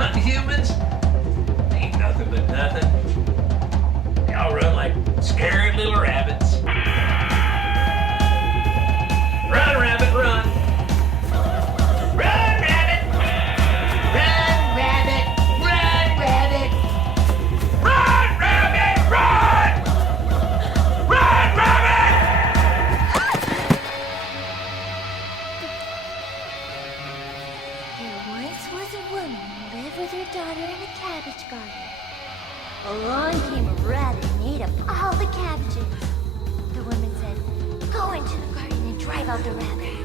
hunt humans? Ain't nothing but nothing. Y'all run like scared little rabbits. Run, rabbit, run. Run, rabbit. Run, rabbit. Run, rabbit. Run, rabbit, run. Run, rabbit. There once was a woman who lived with her daughter in a cabbage garden. Along came a rabbit and ate up all the cabbages. The woman said, "Go into the garden and drive out the rabbit."